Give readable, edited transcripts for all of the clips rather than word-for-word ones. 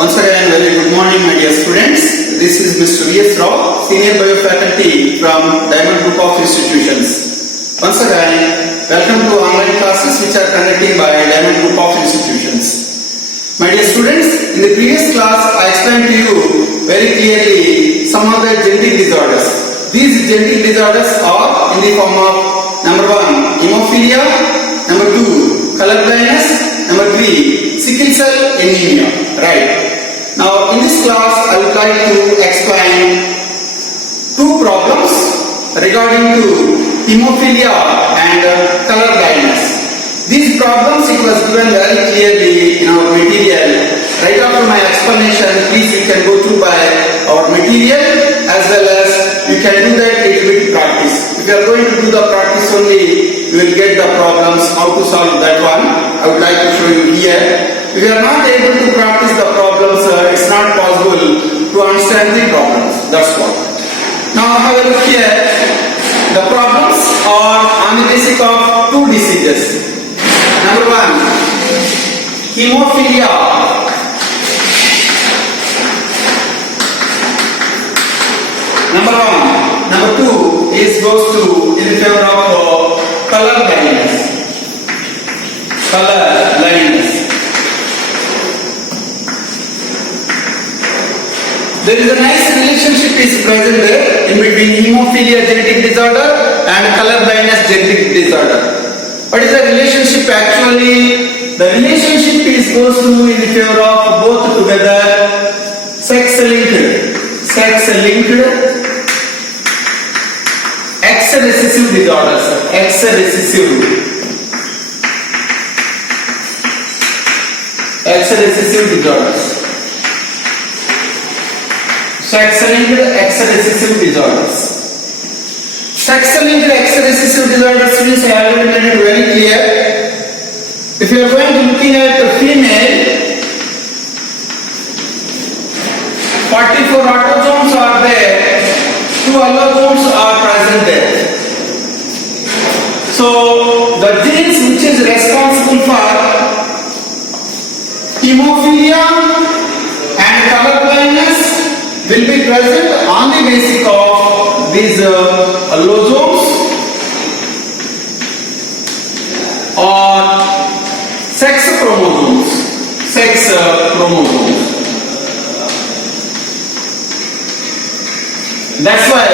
Once again, very good morning, my dear students. This is Mr. V.S. Rao, Senior Bio Faculty from Diamond Group of Institutions. Once again, welcome to online classes which are conducted by Diamond Group of Institutions. My dear students, in the previous class, I explained to you very clearly some of the genetic disorders. These genetic disorders are in the form of number 1, hemophilia, number 2, color blindness, number 3, sickle cell anemia. Right. Now, in this class, I would like to explain two problems regarding to hemophilia and color blindness. These problems it was given very clearly in our material. Right after my explanation, please you can go through by our material as well as you can do that a little bit practice. If you are going to do the practice only, you will get the problems, how to solve that one. I would like to show you here. If you are not able to practice the problems, it's not possible to understand the problems. That's what. Now have a look here. The problems are on the basis of two diseases. Number 1, hemophilia. Number 1. Number 2 is goes to in favor of color blindness. Color blindness. There is a nice relationship is present in between hemophilia genetic disorder and color blindness genetic disorder. What is the relationship actually? The relationship is goes to in favor of both together sex-linked X-recessive disorders. X-recessive disorders. Sex-linked X-recessive disorders. Sex-linked X-recessive disorders means I already made it very clear. If you are going to looking at the female, 44 autosomes are there, 2 allosomes are present there. So the genes which is responsible for hemophilia and color blindness will be present on the basis of these allosomes or sex chromosomes. That's why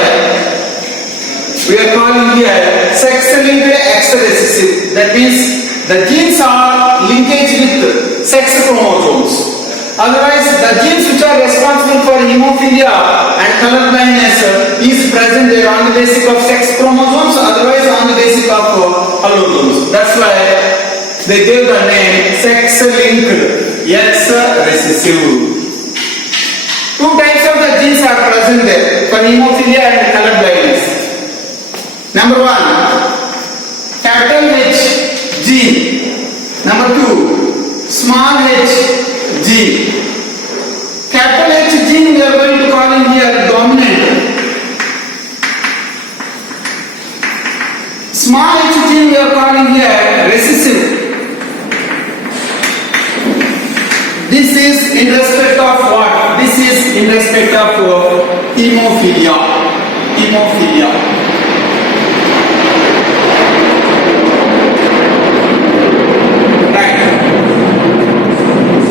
we are calling here sex-linked X-recessive. That means the genes are linkage with sex chromosomes. Otherwise, the genes which are responsible for hemophilia and color blindness is present there on the basis of sex chromosomes, otherwise on the basis of allosomes. That's why they gave the name sex-linked X-recessive. Two types of the genes are present there for hemophilia and color blindness. Number 1, capital H gene. Number 2, small h gene. Capital H gene we are going to call in here dominant. Small h gene we are calling here recessive. This is in respect of what? This is in respect of hemophilia. Right.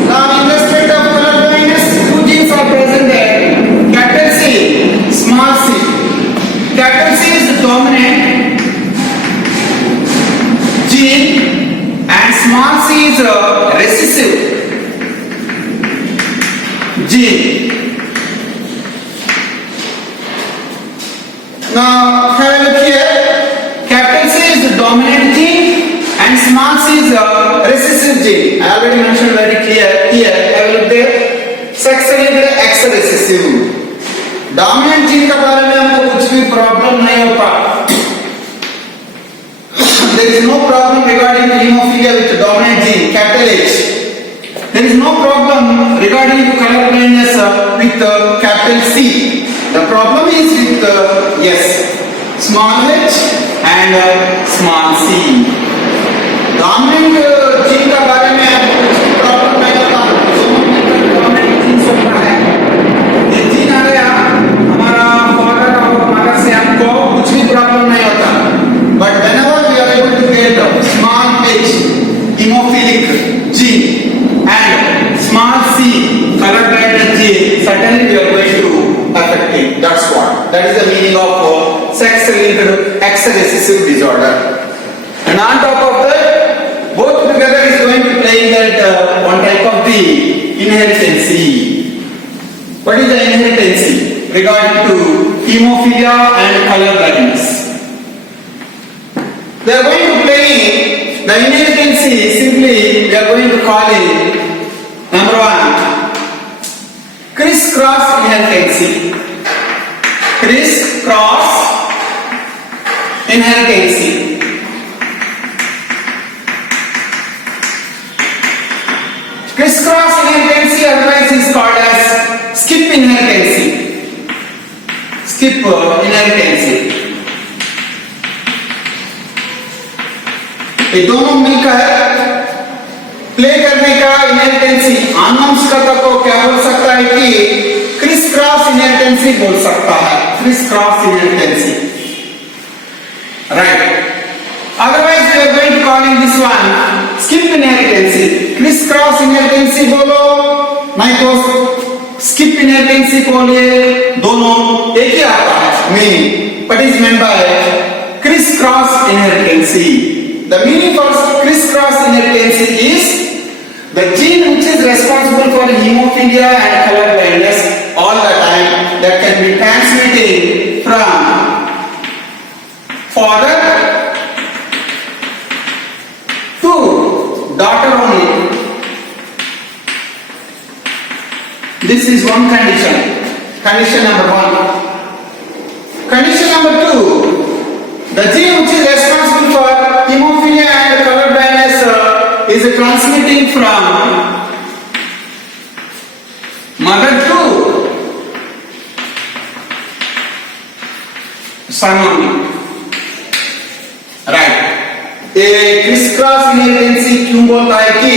Now in respect of color blindness, two genes are present there. Capital C, small c. Capital C is the dominant gene and small c is a recessive gene. Now have a look here. Capital C is the dominant gene and small c is a recessive gene. I already mentioned very clear here. Have a look there. Sex-linked X-recessive. Dominant gene के बारे में हमको कुछ भी problem नहीं होता. There is no problem regarding hemophilia with the dominant gene capital H. There is no problem regarding to color blindness with capital C. The problem is with small h and small c. Dominant gene का बारे में आपको कुछ problem नहीं होता. the inheritance. What is the inheritance regarding to hemophilia and color blindness? We are going to play the inheritance. Simply we are going to call it number 1, criss-cross inheritance. Criss-cross inheritance. Criss-cross inheritance otherwise is called as skip inheritance. Skip inheritance. ये दोनों मिलकर play करने का inheritance आनुवंशिकता को क्या बोल सकता है कि क्रिस क्रॉस इनहेरिटेंस बोल सकता है. Criss cross inheritance. Right. Otherwise we are going to call in this one skip inheritance. Criss cross inheritance बोलो नहीं तो skip inheritance बोलिए, दोनों एक ही आता है meaning. What is meant by criss cross inheritance? The meaning for criss cross inheritance is the gene which is responsible for hemophilia and color blindness all the time that can be transmitted from father to daughter only. This is one condition. Condition number 1. Condition number 2. The gene which is responsible for hemophilia and color blindness is transmitting from mother to son only. Right. ये criss cross inheritance क्यों बोलता है कि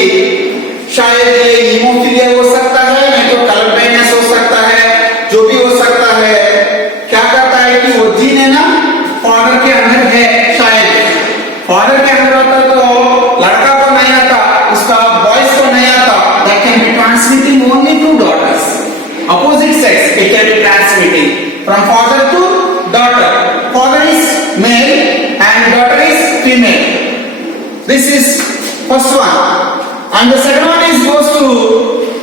शायद ये haemophilia हो सकता है, नहीं तो कलर ब्लाइंडनेस हो सकता है, जो भी हो सकता है. क्या कहता है कि वो जीन है ना फादर के अंदर है. शायद फादर के अंदर होता तो लड़का को नहीं आता, उसका बॉयज को नहीं आता. That can be transmitting only to daughters. Opposite sex it can be transmitting from father to daughter. Father is male and daughter is female. This is first one, and the second one is goes to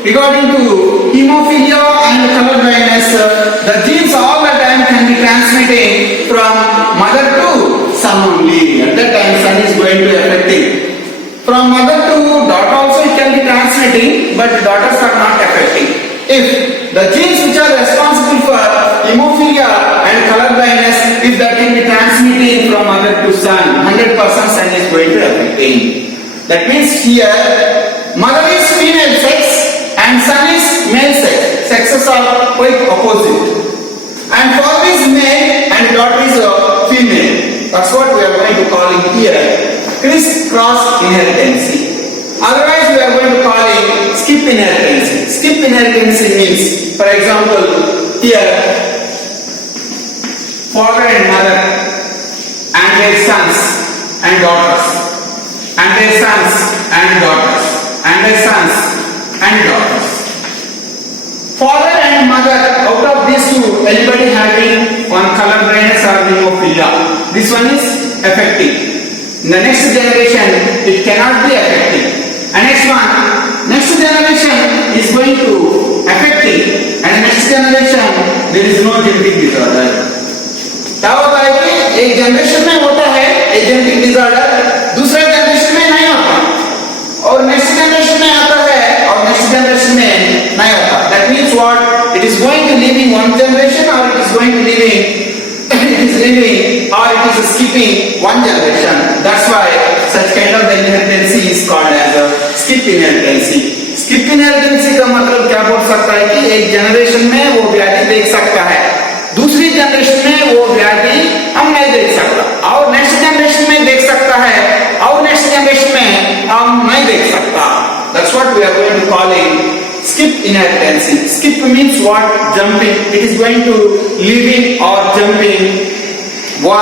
regarding to hemophilia and color blindness. The genes all the time can be transmitted from mother to son only. At that time, son is going to affect it. From mother to daughter also it can be transmitting, but daughters are not affecting. If the genes which are responsible for hemophilia and color blindness, if that can be transmitted from mother to son, 100% son is going to affect it. That means here, mother is female sex and son is male sex. Sexes are quite opposite. And father is male and daughter is female. That's what we are going to call it here, criss-cross inheritance. Otherwise, we are going to call it skip inheritance. Skip inheritance means, for example, here, father and mother, and their sons and daughters, and their sons and daughters, and their sons and daughters. Father and mother, out of these two, anybody having one color blindness or hemophilia, this one is affecting. In the next generation, it cannot be affecting. And next generation is going to affect it, and next generation there is no genetic disorder. क्या होता है कि एक generation में होता है एक genetic disorder, दूसरे जनरेशन में नहीं होता, और नेक्स्ट जनरेशन में आता है और नेक्स्ट जनरेशन में नहीं होता. That means what? It is going to live in one generation, or it is going to live in or it is skipping one generation. That's why such kind of inheritance is called as a skip inheritance. Skip inheritance का मतलब क्या बोल सकता है कि एक generation में वो व्याधि देख सकता है, दूसरी जनरेशन में वो व्याधि हम नहीं देख सकता, और नेक्स्ट जनरेशन में देख सकता है, और नेक्स्ट जनरेशन में हम नहीं देख सकता. That's what we are going to call it skip inheritance. Skip means what? Jumping. It is going to living or jumping. 1,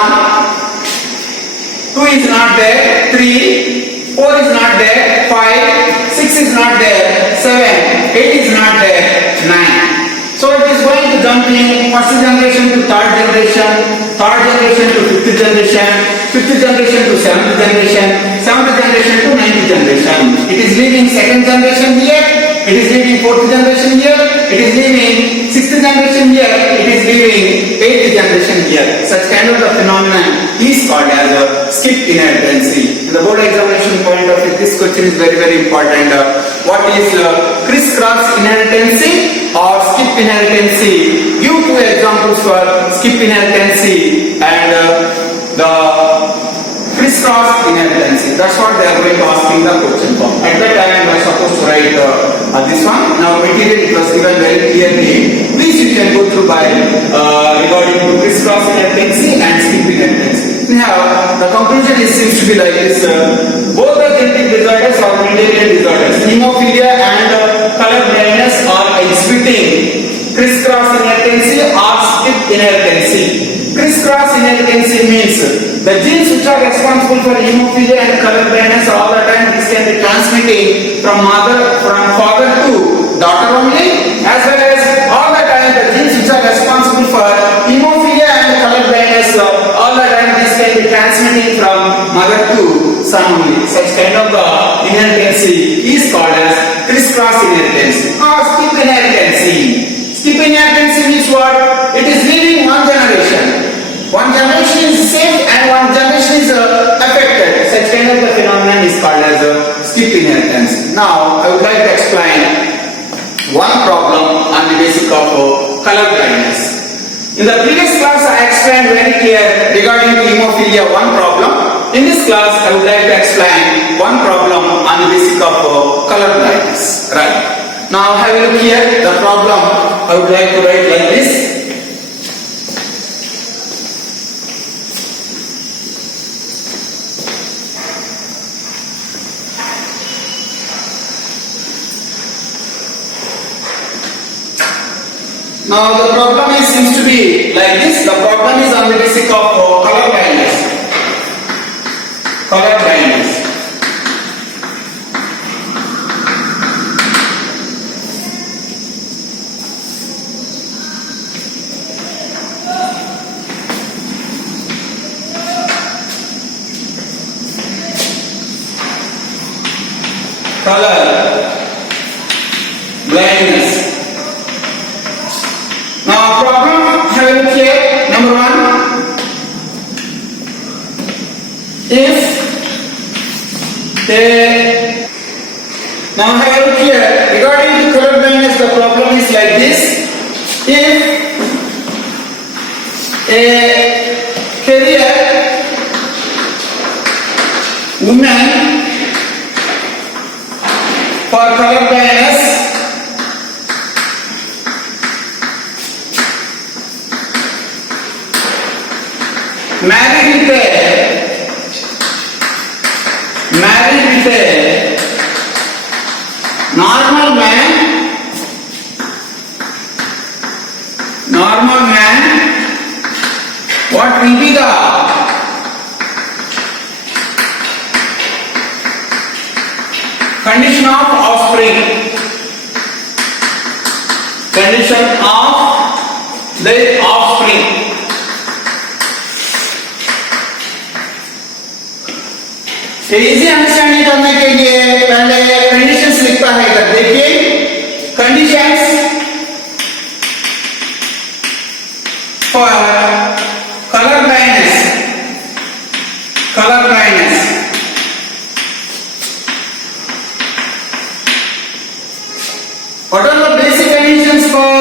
2 is not there, 3, 4 is not there, 5, 6 is not there, 7, 8 is not there, 9. So it is going to jump in first generation to third generation to fifth generation, fifth generation to seventh generation to ninth generation. It is leaving second generation here, it is leaving fourth generation here, it is leaving sixth generation here, it is leaving eighth generation here. Such kind of the phenomenon is called as a skip inheritancy. The board examination point of view, this question is very very important. What is crisscross inheritancy or skip inheritancy? Give two examples for skip inheritancy and the crisscross inheritancy. That's what they are going to ask in the question form. At that time, I was supposed to write this one. Now, material it was given very clearly. This you can go through by regarding to crisscross inheritancy and skip inheritancy. Now, the conclusion is seems to be like this: both the genetic disorders or Mendelian disorders, hemophilia and color blindness, are exhibiting crisscross inheritancy or skip inheritancy. Crisscross inheritancy means the genes which are responsible for hemophilia and color blindness all the time this can be transmitting from father to daughter only, as well as all the time the genes which are responsible for hemophilia and color blindness all the time this can be transmitting from mother to son only. Such kind of inheritancy is called as crisscross inheritancy or skip inheritancy. Skip inheritancy means what? It is leaving one generation. One generation is saved and one generation is affected. Such kind of the phenomenon is called as skip inheritance. Now, I would like to explain one problem on the basis of color blindness. In the previous class, I explained very clear regarding hemophilia one problem. In this class, I would like to explain one problem on the basis of color blindness. Right. Now, have a look here. The problem I would like to write like this. Now the problem seems to be like this. The problem is on the basis of color blindness. Color blindness. Color blindness. Now problem, have a look here. Number one, now have a look here. Regarding the color blindness, the problem is like this. If a carrier woman for color blindness married with a normal man, what will be the condition of offspring? Condition of the offspring. Easy understanding करने के लिए पहले conditions लिखता है इधर देखिए. Conditions for color blindness. What are the basic conditions for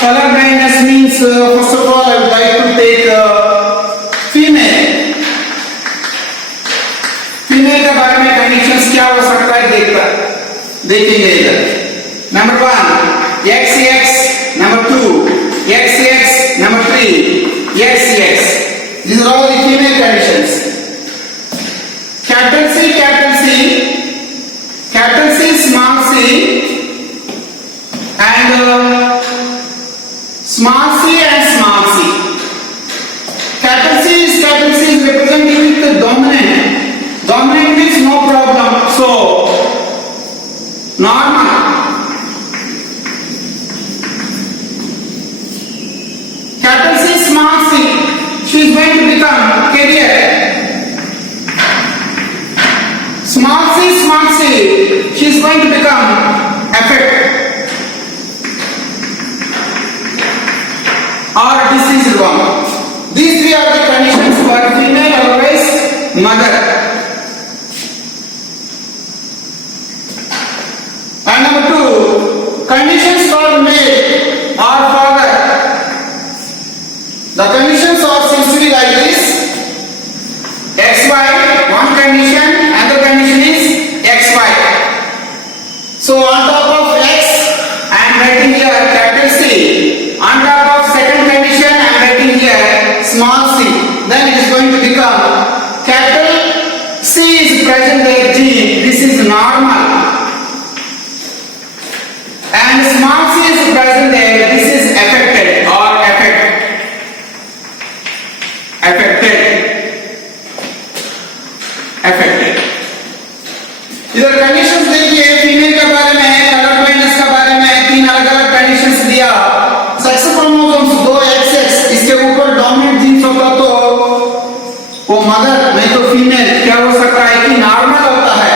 color blindness means? First of all, I would like to take female के बारे में कंडीशंस क्या हो सकता है देखेंगे इधर. Number 1 XX, number 2 XX, number 3 XX. These are all the female conditions. Capital C, small c, and small c and small c. Capital C is representing the dominant. Dominant means no problem. So, normal. Capital C, small c. She is going to become carrier. Small c, she is going to become affect or diseased one. These three are the conditions for female, otherwise mother. And number two, conditions for male or father. The conditions are seems to be like this: XY, one condition, another condition is XY. So on top of X, I am writing here capital C. On top of second condition, I am writing here small c. Then it is going to become capital C is present there G. This is normal. And small c is present there. This is affected or affected. इधर conditions देखिए, female के बारे में, colour blindness के बारे में तीन अलग अलग कंडीशंस दिया. सेक्स क्रोमोसोम्स दो XX, इसके ऊपर डोमिनेंट जीन्स होगा तो वो मदर नहीं तो फीमेल क्या हो सकता है कि नॉर्मल होता है.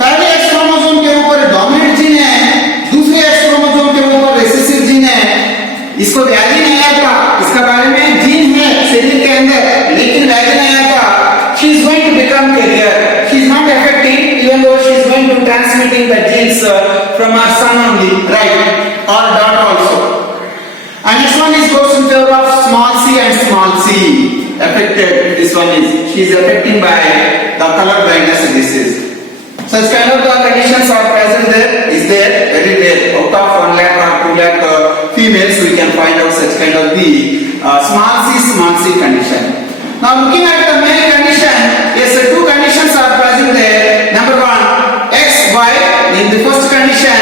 पहले X क्रोमोसोम के ऊपर डोमिनेंट जीन है, दूसरे X क्रोमोसोम के ऊपर रिसेसिव जीन है. इसको व्याधि नहीं आता, इसके बारे में जीन है शरीर के अंदर लेकिन व्याधि नहीं आता. She is going to become carrier. She is not affected even though she is going to transmitting the genes from her son only, right? Or daughter also. And next one is goes in favor of small c and small c. Affected. This one is she is affected by the color blindness disease. Such kind of the conditions are present there. Is there very rare. Out of 1 lakh or 2 lakh females, we can find out such kind of the small c condition. Now looking at the male condition, yes, two conditions are present there. Number one, XY. In the first condition,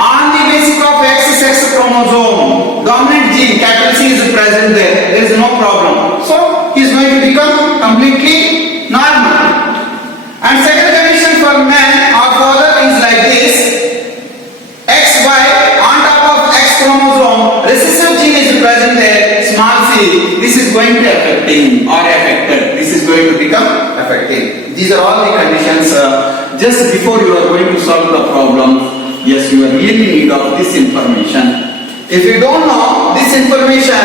on the basis of X sex chromosome, dominant gene capital C is present there. There is no problem. So he is going to become completely normal. And second condition for man or father is like this: XY on top of X chromosome, recessive gene is present there. Small c. This is going to affect him or affected. This is going to become affected. These are all the conditions. Just before you are going to solve the problem, yes, you are really need of this information. If you don't know this information,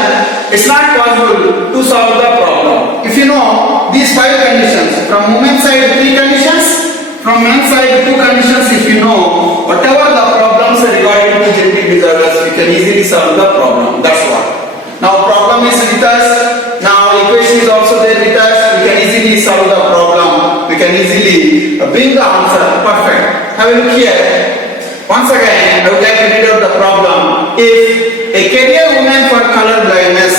it's not possible to solve the problem. If you know these 5 conditions, from women's side 3 conditions, from men's side 2 conditions, if you know whatever the problems regarding to genetic disorders, you can easily solve the problem. That's what. Now problem is with us. Now equation is also there with us. We can easily solve the problem. We can easily bring the answer. Perfect. Have a look here. Once again, I would like to read out the problem. If a carrier woman for color blindness,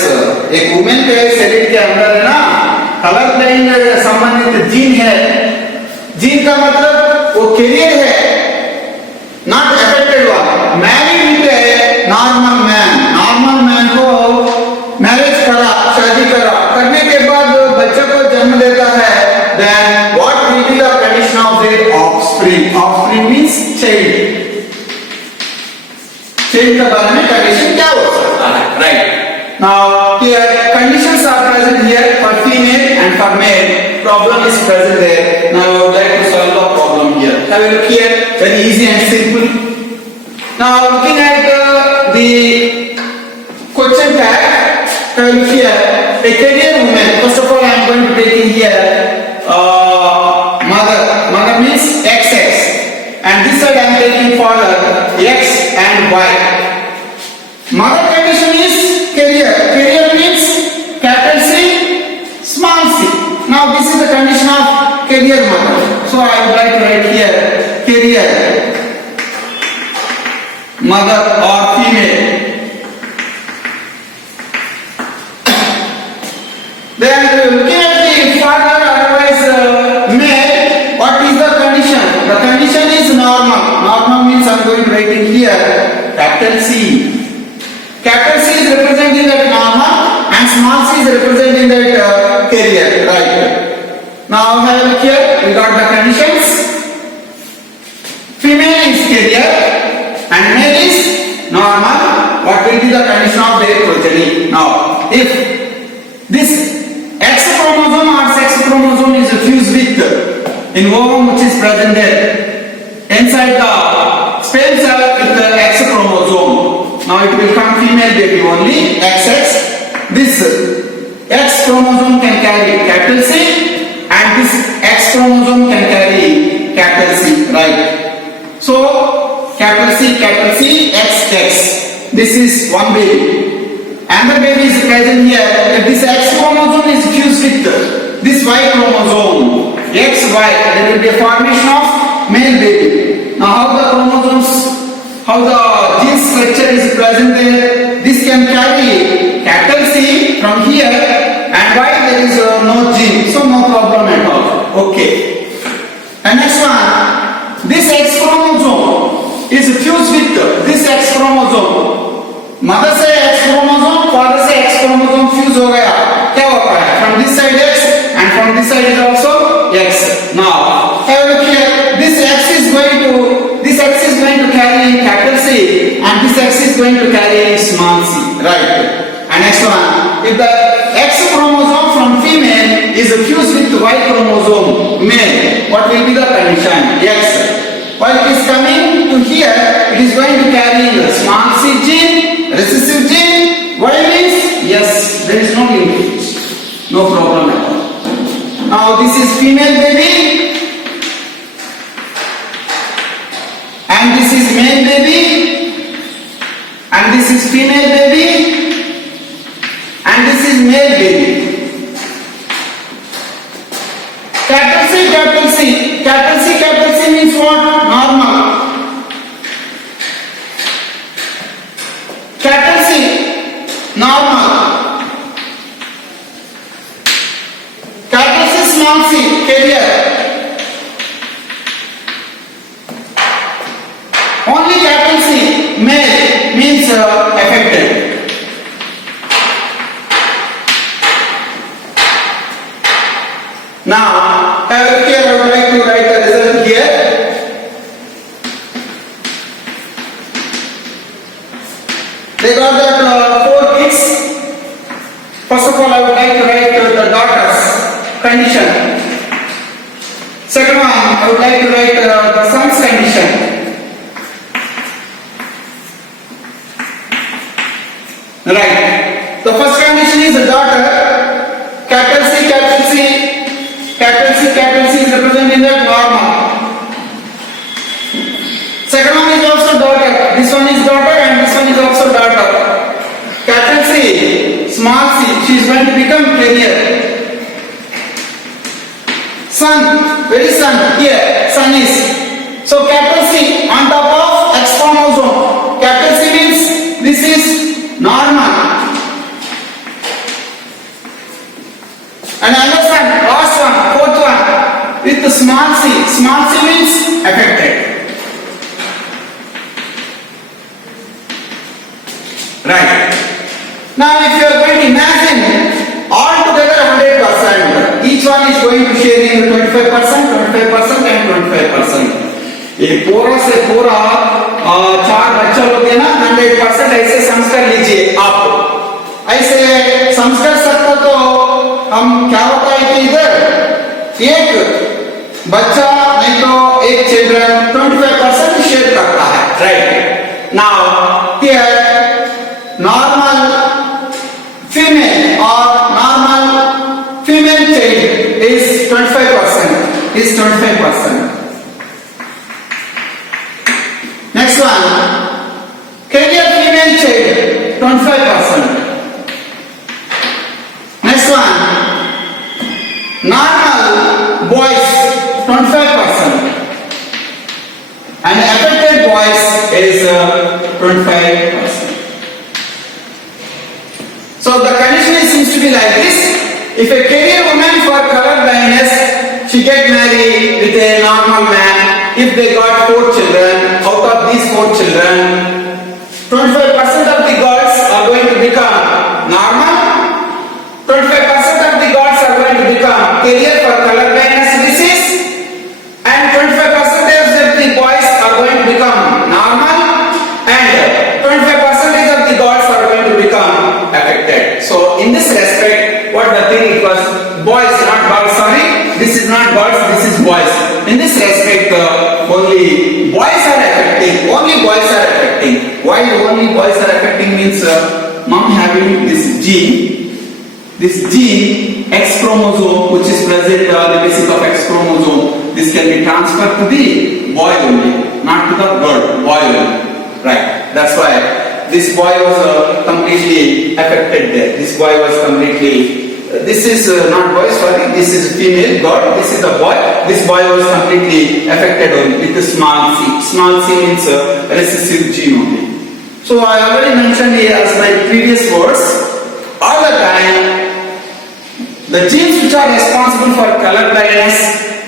एक woman के शरीर के अंदर है ना color blind संबंधित gene है. Gene का मतलब वो carrier है, not affected one. Married with a normal man. Normal man को मैरिज करा, शादी करा, करने के बाद बच्चे को जन्म देता है. Then what will be the condition of their offspring? Offspring means child. Child के बारे में condition क्या हो सकता है? Right. Now here conditions are present here for female and for male. Problem is present there. Now I would like to solve the problem here. Have a look here. Very easy and simple. Now looking at the question tag, have a look here. A carrier woman. First of all, I am going to take in here mother. Mother means XX, and this side I am taking father X and Y. Mother condition is carrier. Carrier means capital C, small c. Now this is the condition of carrier mother. So I would like to write here carrier mother or female. Then looking at the father, otherwise male, what is the condition? The condition is normal. Normal means I am going to write in here capital C. Capital C is representing that normal and small c is representing that carrier. Right. Now have a look here. We got the conditions. Female is carrier and male is normal. What will be the condition of their progeny? Now, if this X chromosome or sex chromosome is fused with in ovum which is present there inside the spells out with the X chromosome. Now it will come female baby only, XX. This X chromosome can carry capital C and this X chromosome can carry capital C, right? So capital C, XX. This is one baby. Another baby is present here. If this X chromosome is fused with this Y chromosome, XY, there will be a formation of male baby. Now how the chromosomes, how the gene structure is present there, this can carry capital C from here and Y there is no gene, so no problem at all. Okay. And next one, this X chromosome is fused with this X chromosome. Mother से X chromosome, father से X chromosome fuse हो गया, क्या होता है? From this side X and from this side is also X. Now, have a look here. This X is going to carry capital C and this X is going to carry small c, right? And next one, if the X chromosome from female is fused with Y chromosome male, what will be the condition? X. While it is coming to here, it is going to carry the small c gene, recessive gene. Y means yes, there is no linkage, no problem at all. Now this is female baby and this is male baby and this is female baby and this is male baby. Capital C, capital C, capital C, capital C means what? Normal. Capital C, normal. Capital C, small c, carrier. Only capital C, male, means affected. Now, here I would like to write the result here. They got that 4 kids. First of all, I would like to write the daughters condition. Second one, I would like to write the son's condition. Right. The first condition is the daughter. Capital C, capital C, capital C, capital C is representing the normal. Second one is also daughter. This one is daughter and this one is also daughter. Capital C, small c, she is going to become carrier. Son, where is son? Here, son is. So capital C on top of X chromosome. Capital C means this is normal. And understand, last one, fourth one, with the small c. Small c means affected. Right. Now if you are going to imagine all together 100%, each one is going to share in 25%, 25% and 25%. ये पूरा से पूरा 4 बच्चा लोग है ना 100% ऐसे समझ कर लीजिए आप। ऐसे समझ कर सकते तो हम क्या होता है कि इधर एक बच्चा नहीं तो एक चिल्ड्रन 25% शेयर करता है, right? Now here normal female or normal female child is 25%. Is 25%. Next one, carrier female child 25%. Next one, normal boys 25%. And affected boys is 25%. So the condition seems to be like this. If a career woman for color blindness, she get married with a normal man. If they got 4 children, out of these 4 children, 25% of the girls are going to become normal. 25% of the girls are going to become career for color blindness disease. And 25% of the boys are going to become normal. And 25% of the girls are going to become affected. So in this respect, what the thing it was boys, not girls, sorry, this is not girls, this is boys. In this respect, only boys are affected, only boys are affecting means mom having this gene X chromosome which is present the basis of X chromosome. This can be transferred to the boy only, not to the girl, boy only. Right. That's why this boy was completely affected there. This boy was completely. This is not boy, sorry. This is female girl. This is the boy. This boy was completely affected only with the small c. Small c means recessive gene only. So I already mentioned here as my previous words. All the time, the genes which are responsible for color blindness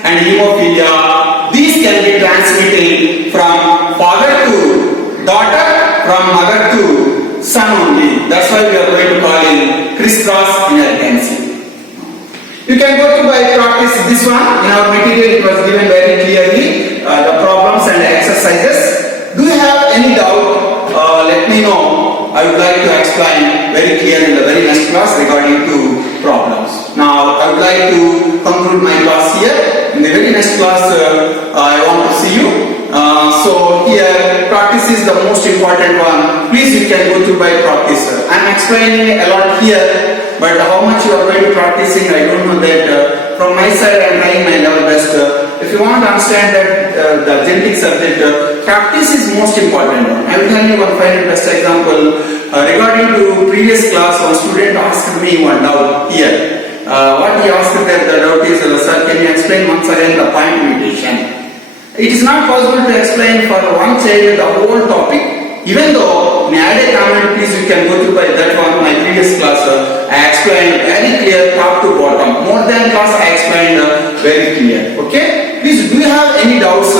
and hemophilia, these can be transmitted from father to daughter, from mother to son only. That's why we are going to call it crisscross inheritance. You can go to by practice this one. In our material it was given very clearly the problems and exercises. Do you have any doubt? Let me know. I would like to explain very clear in the very next class regarding to problems. Now I would like to conclude my class here. In the very next class I want to see you. So here practice is the most important one. Please you can go through by practice. I am explaining a lot here, but how much you are going to practicing I don't know that. From my side I am trying my level best. If you want to understand that the genetic subject, practice is most important one. I will tell you one final best example. Regarding to previous class, one student asked me one doubt here. What he asked that the doubt is, sir, can you explain once again the point mutation? It is not possible to explain for one child the whole topic. Even though in add a comment, please you can go through by that one. My previous class, I explained very clear top to bottom. More than class, I explained very clear. Okay? Please, do you have any doubts?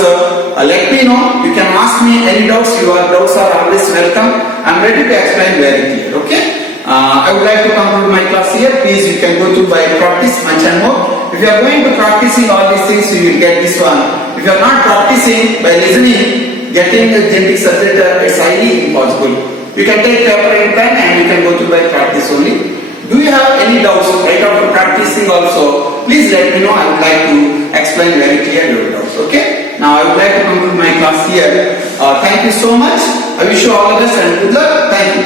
Let me know. You can ask me any doubts. Your doubts are always welcome. I am ready to explain very clear. Okay? I would like to conclude my class here. Please, you can go through by practice much and more. If you are going to practicing all these things, you will get this one. If you are not practicing by listening, getting the genetic subject is highly impossible. You can take paper and pen and you can go through by practice only. Do you have any doubts right after practicing also? Please let me know. I would like to explain very clear your doubts. Okay? Now I would like to conclude my class here. Thank you so much. I wish you all the best and good luck. Thank you.